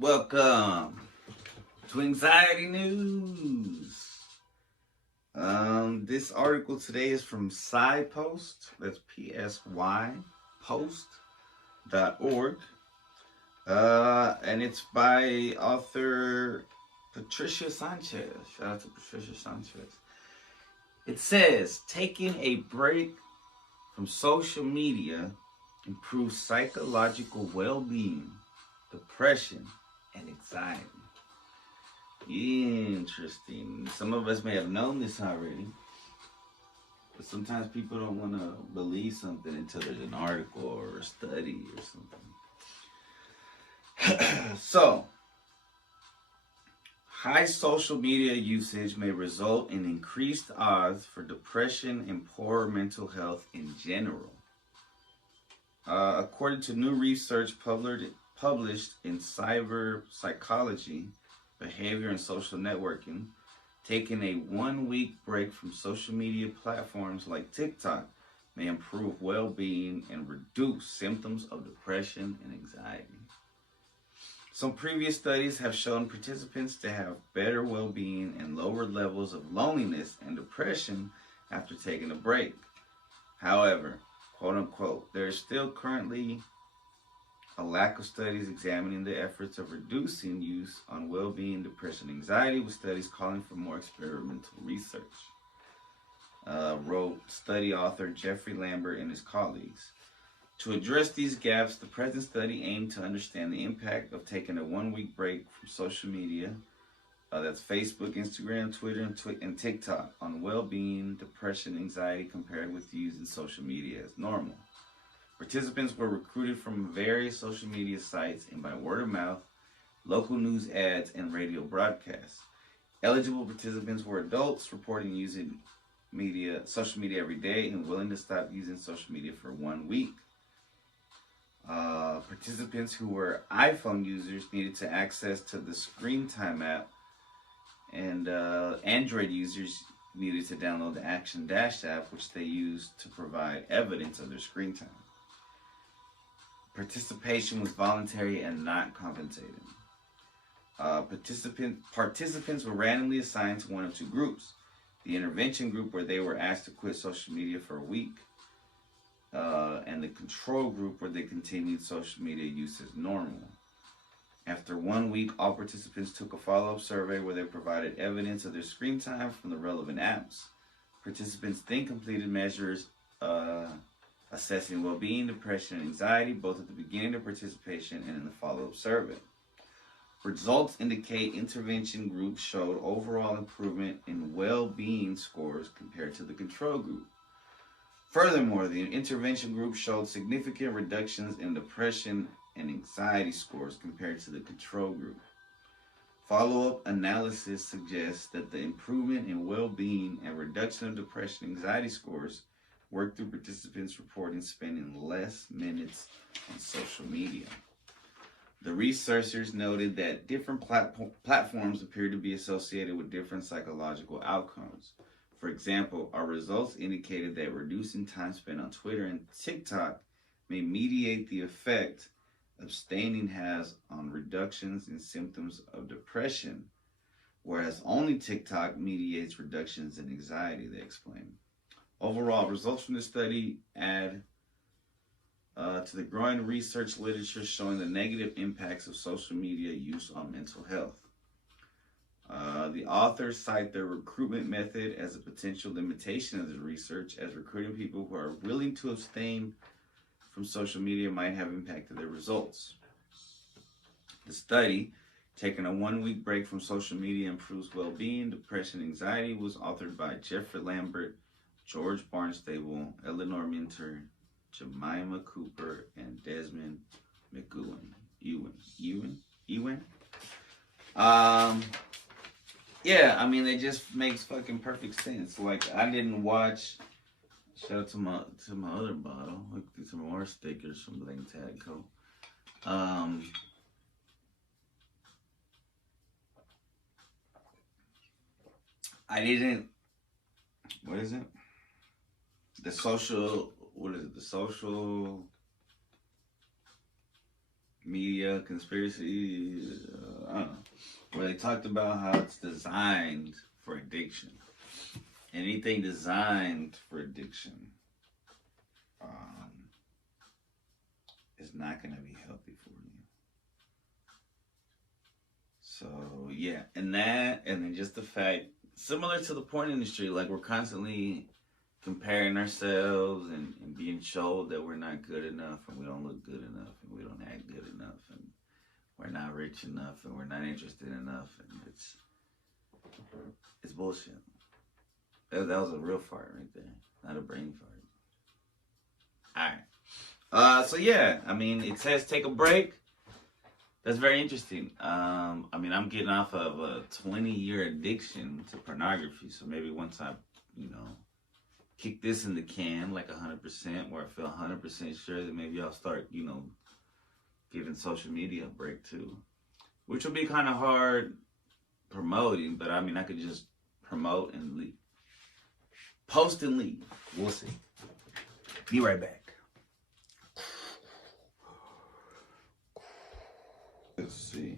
Welcome to Anxiety News. This article today is from PsyPost. That's PSY Post.org. And it's by author Patricia Sanchez. Shout out to Patricia Sanchez. It says taking a break from social media improves psychological well being, depression, and anxiety. Interesting. Some of us may have known this already, but sometimes people don't want to believe something until there's an article or a study or something. So, high social media usage may result in increased odds for depression and poorer mental health in general. According to new research published in Cyber Psychology, Behavior and Social Networking, taking a 1 week break from social media platforms like TikTok may improve well-being and reduce symptoms of depression and anxiety. Some previous studies have shown participants to have better well-being and lower levels of loneliness and depression after taking a break. However, quote unquote, there is still currently a lack of studies examining the efforts of reducing use on well-being, depression, and anxiety, with studies calling for more experimental research, wrote study author Jeffrey Lambert and his colleagues. To address these gaps, the present study aimed to understand the impact of taking a 1 week break from social media, that's Facebook, Instagram, Twitter, and TikTok, on well-being, depression, anxiety compared with using social media as normal. Participants were recruited from various social media sites and by word of mouth, local news ads, and radio broadcasts. Eligible participants were adults reporting using social media every day and willing to stop using social media for 1 week. Participants who were iPhone users needed to access to the Screen Time app, and Android users needed to download the Action Dash app, which they used to provide evidence of their screen time. Participation was voluntary and not compensated. Participants were randomly assigned to one of two groups. The intervention group, where they were asked to quit social media for a week, and the control group, where they continued social media use as normal. After 1 week, all participants took a follow-up survey where they provided evidence of their screen time from the relevant apps. Participants then completed measures assessing well-being, depression, and anxiety, both at the beginning of participation and in the follow-up survey. Results indicate intervention groups showed overall improvement in well-being scores compared to the control group. Furthermore, the intervention group showed significant reductions in depression and anxiety scores compared to the control group. Follow-up analysis suggests that the improvement in well-being and reduction of depression and anxiety scores worked through participants reporting spending less minutes on social media. The researchers noted that different platforms appear to be associated with different psychological outcomes. For example, our results indicated that reducing time spent on Twitter and TikTok may mediate the effect abstaining has on reductions in symptoms of depression, whereas only TikTok mediates reductions in anxiety, they explain. Overall, results from this study add to the growing research literature showing the negative impacts of social media use on mental health. The authors cite their recruitment method as a potential limitation of the research, as recruiting people who are willing to abstain from social media might have impacted their results. The study, taking a 1 week break from social media improves well-being, depression, and anxiety, was authored by Jeffrey Lambert, George Barnstable, Eleanor Minter, Jemima Cooper, and Desmond McEwen. Ewan? Yeah, I mean, it just makes fucking perfect sense. Like, I didn't watch. Shout out to my other bottle. Look at some more stickers from Blank Tadco. I didn't. What is it? The social. What is it? The social media conspiracy, I don't know, where they talked about how it's designed for addiction. Anything designed for addiction is not going to be healthy for you. So yeah, and then just the fact, similar to the porn industry, like we're constantly comparing ourselves and being told that we're not good enough and we don't look good enough and we don't act good enough and we're not rich enough and we're not interested enough, and it's bullshit. That was a real fart right there, not a brain fart. All right. So yeah, I mean, it says take a break. That's very interesting. I mean, I'm getting off of a 20-year addiction to pornography, so maybe once I, kick this in the can like 100%, where I feel 100% sure that maybe I'll start, giving social media a break too, which will be kind of hard promoting, but I mean, I could just promote and leave. Post and leave. We'll see. Be right back. Let's see.